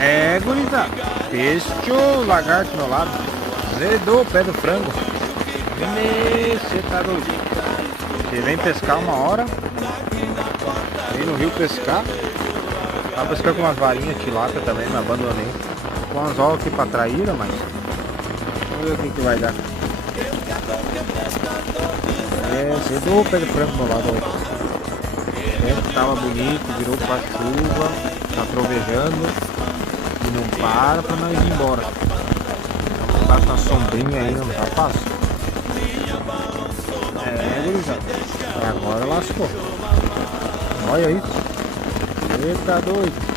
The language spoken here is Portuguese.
É, gurizada. Peixe o lagarto do meu lado. Zedou o pé do frango. Você tá doido. Você vem pescar uma hora. Vem no rio pescar. Tava pescando com umas varinhas tilápia também, me abandonei. Com anzol aqui pra traíra, mas vamos ver o que vai dar. É, zedou o pé do frango do meu lado. O tempo tava bonito, virou pra chuva. Tá trovejando. E não para nós ir embora. Tá com a sombrinha aí, não tá fácil. É, gurizada. Agora lascou. Olha isso. Eita doido.